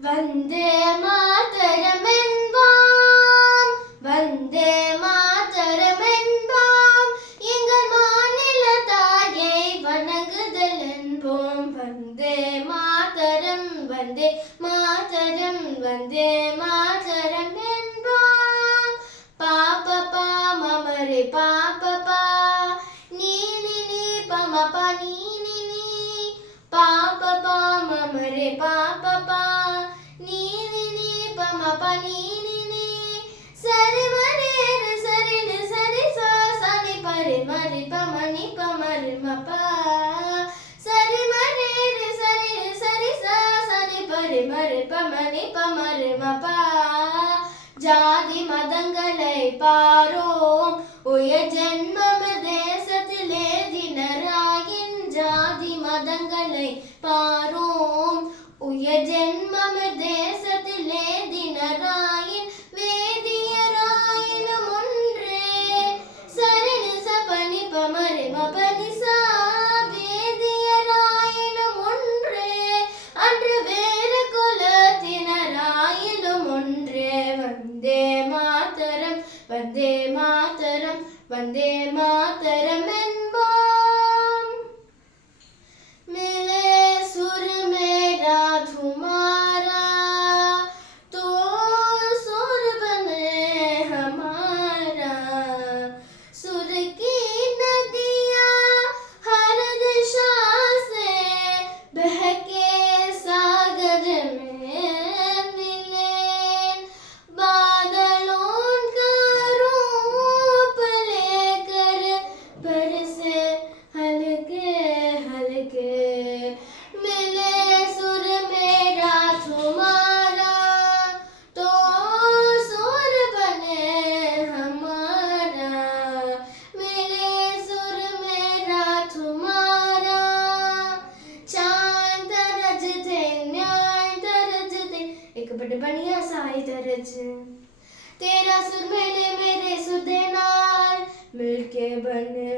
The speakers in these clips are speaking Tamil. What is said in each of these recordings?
வந்தே மாதரம் என்பாம், வந்தே மாதரம் என்பாம், எங்கள் மாநில தாயை வணங்குதல் என்போம். வந்தே மாதரம், வந்தே மாதரம், வந்தே மாதரம் என்பாம். பாப்பா மமரே பாப்பா நீ நீ நீ பமபா நீ நீ நீ பாப்பா மமரே பாப்பா நீ நீ நீ பமபா நீ நீ நீ சரி மரே சரி நி சரி சா சனி பரி மரி பமனி பமரி மபா சரி மரே சரி நி சரி சா சனி பரி மரி பமனி பமரி மபா. ஜாதி மதங்களை பாரோம் உயர் ஜென்மம் தேசத்திலே தினராயின். ஜாதி மதங்களை பாரோம் உயர் ஜென்மம் தேசத்திலே தினராயின். வேதியராயினும் ஒன்றே சரணி சபனி பமரி மபனிசா. வேதியராயினும் ஒன்றே அன்று வேறு குலத்தினராயினும் ஒன்றே. வந்தே மாதரம், வந்தே மாதரம், வந்தே மாதரம் என்போம். मिले सुर मेरा तुम्हारा तो सुर बने हमारा. सुर की नदियाँ हर दिशा से बहके सागर में मिले. बादलों का रूप लेकर बरसे हल्के हल्के. मिले सुर मेरा तुम्हारा तो सुर बने हमारा. मिले सुर मेरा तुम्हारा. चांद तरज थे न्याय तरज थे एक बड़े बढ़िया साई तरज. तेरा सुर मिले मेरे सुर दे नाल मिलके बने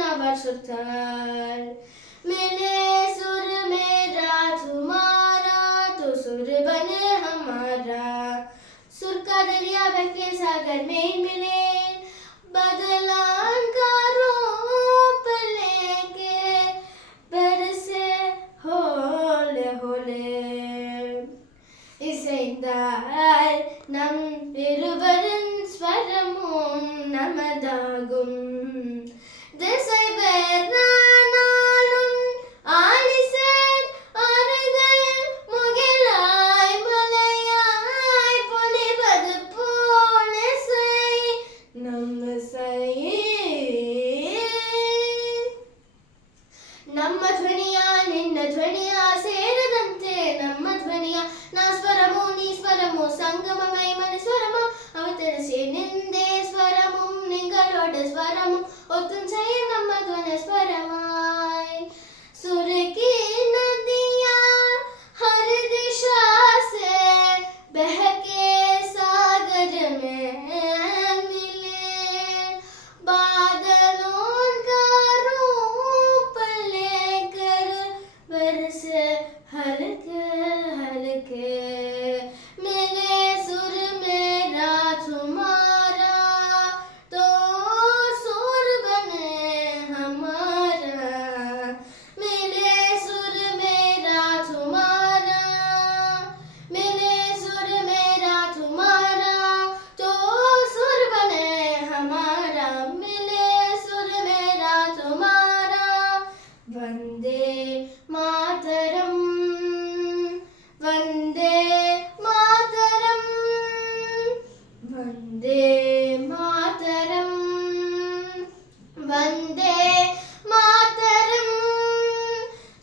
नवा सुरताल. मिले सुर मेरा तुम्हारा तो सुर बने हमारा. सुर का दरिया बहके सागर में मिले. बदलान का रूप लेके बरसे होले होले. இசைந்தால் நம் இருவரின் ஸ்வரமும் நமதாகும். திசை வேறானாலும் ஆலிசேர் அருகில் முகிலாய் மலையாய் பொழிவது போல் இசை நம் இசை. ನಮ್ಮ ಧ್ವನಿಯ ನಿನ್ನ ಧ್ವನಿಯ ಸೇರದಂತೆ ನಮ್ಮ ಧ್ವನಿಯ ನಾ ಸ್ವರಮೋ ನೀ ಸ್ವರಮೋ ಸಂಗಮಮೈ ಮನ ಸ್ವರಮೋ ಅವತರಿಸಿ ನಿಂದೆ ಸ್ವರமும் ನಿங்களோட ಸ್ವரமும் ஒத்தும் செய்ய நம்ம ಧ್ವನಿ स्वरமாய். सुर की नदियाँ हर दिशा से बहके सागर में मिले. बादलों का रूप लेकर बरसे हल्के हल्के. मिले सुर मेरा तुम्हारा तो सुर बने हमारा. मिले सुर मेरा तुम्हारा. मिले सुर मेरा तुम्हारा तो सुर बने हमारा. मिले सुर मेरा तुम्हारा. वंदे मातरम, वंदे मातरम, वंदे मातरम, वंदे मातरम.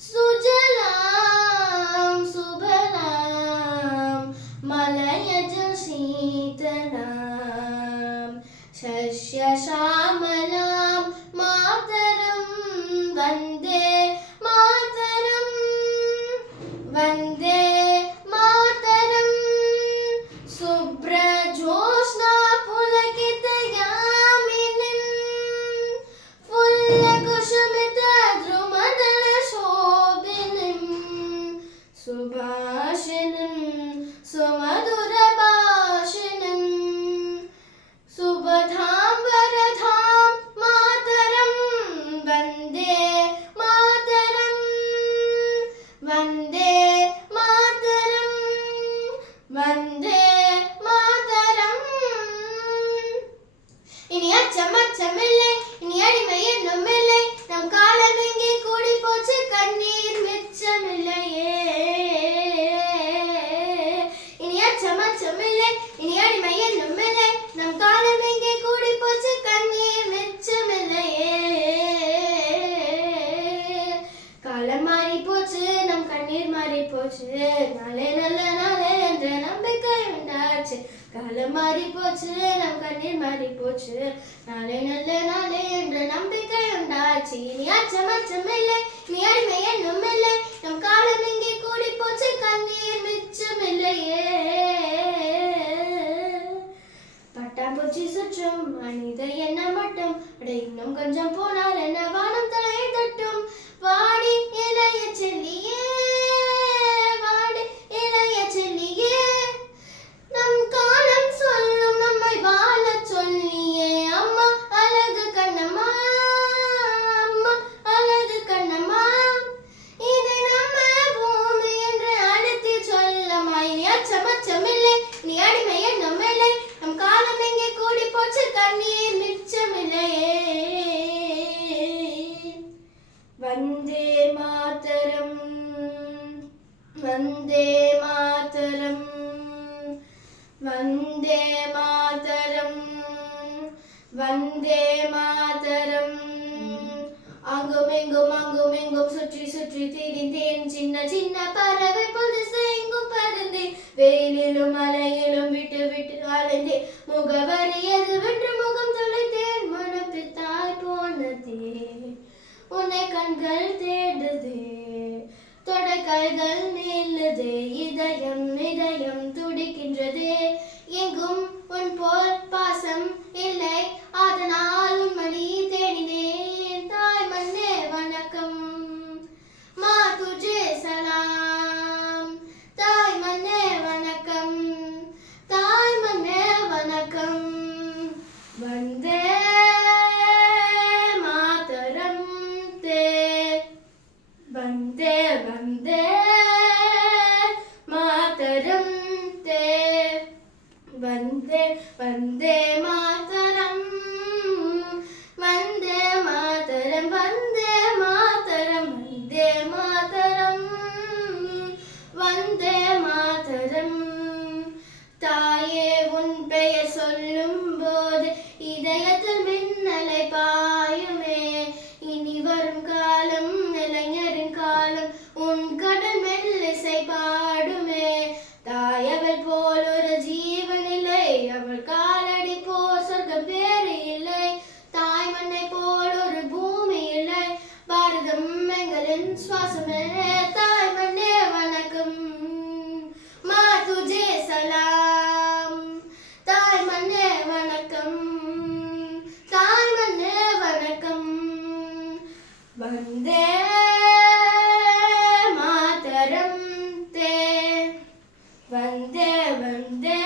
सुजलाम सुफलाम मलयज शीतलाम शस्य श्यामलां मातरं. वन्दे मातरं, वन्दे मातरं. शुभ्रजोत्स्ना पुलकितयामिनीं फुल्लकुसुमितद्रुमदलशोभिनीं. शुभा வந்தே மாதரம் வந்தே மாதரம். இனி அச்சமில்லை, இனி அடிமை என்னும் இல்லை, நம் காலம் எங்கே கூடி போச்சு, கண்ணீர் மிச்சமில்லையே. இனி அச்சமில்லை, இனி அடிமை என்னும் இல்லை, நம் காலம் எங்கே கூடி போச்சு, கண்ணீர் மிச்சமில்லையே. காலம் மாறி போச்சு, நம் கண்ணீர் மாறி போச்சு, நாளே நல்ல நாளே என்ற நம்பிக்கை உண்டாச்சு. காலம் மாறி போச்சு, நம் கண்ணீர் மாறி போச்சு, நாளே நல்ல நாளே என்ற நம்பிக்கை உண்டாச்சு. இனி அச்சமில்லை, இனி அடிமை என்னும் இல்லை, நம் காலம் இங்கே கூடி போச்சு, கண்ணீர் மிச்சமில்லையே. பட்டாம்பூச்சி சுற்றும் மனித என்ன மட்டும், அட இன்னும் கொஞ்சம் போனால் என்ன வானம் தலையை தட்டும். வாடி இளைய செல்லியே, வாடி இளைய செல்லியே, நம் காலம் சொல்லும் நம்மை வாழ சொல்லியே. அம்மா அழகு கண்ணம்மா, அம்மா அழகு கண்ணம்மா, இது நம்ம பூமி என்று அழுத்தி சொல்லம்மா. இனி அச்சமில்லை, நீ அடிமை என்னும் இல்லை, நம் காலம் எங்கே கூடி போச்சு, கண்ணீர் மிச்சமில்லையே. வந்தே மாதரம் வந்தே மாதரம் வந்தே மாதரம் வந்தே மாதரம். அங்கும் எங்கும் சுற்றி சுற்றி திரிந்தேன், சின்ன சின்ன பறவை புதுசு எங்கும் பறந்தேன், வெயிலிலும் மலையிலும் விட்டு விட்டு அலைந்தேன், முகவரி எதுவென்று முகம் தொலைத்தேன், மனப்பித்தாய் போனதே உன்னை கண்கள் தேடுதே, தொடை கைகள் நில்லுதே, இதயம் துடிக்கின்றதே, எங்கும் உன் போல் பாசம் இல்லை, அதனால் உன் மணி தேடினேன். தாய் மண்ணே வணக்கம், மா துஜே சலாம், தாய் மண்ணே வணக்கம், தாய் மண்ணே வணக்கம். வந்தே மாதரம் தே, வந்தே வந்தே மாதரம் தே, வந்தே வந்தே மாதரம், வந்தே மாதரம், வந்தே மாதரம், வந்தே மாதரம், வந்தே மாதரம். தாயே உன் பெயர் சொல்லும் போது இதயத்தில் மின்னலை பாயுமே, இனி வரும் காலம் இளைஞரின் காலம், உன் கடல் மெல்லிசை பாடுமே. தாயவள் போல் ஒரு ஜீவனில்லை, அவள் காலடி போல் சொர்க்கம் வேறு இல்லை, தாய் மண்ணை போல் ஒரு பூமி இல்லை, பாரதம் எங்களின் சுவாசமே. தாய் மண்ணே வணக்கம், மா துஜே சலாம், தாய் மண்ணே வணக்கம், தாய் மண்ணே வணக்கம். வந்தே மாதரம் தே, வந்தே வந்தே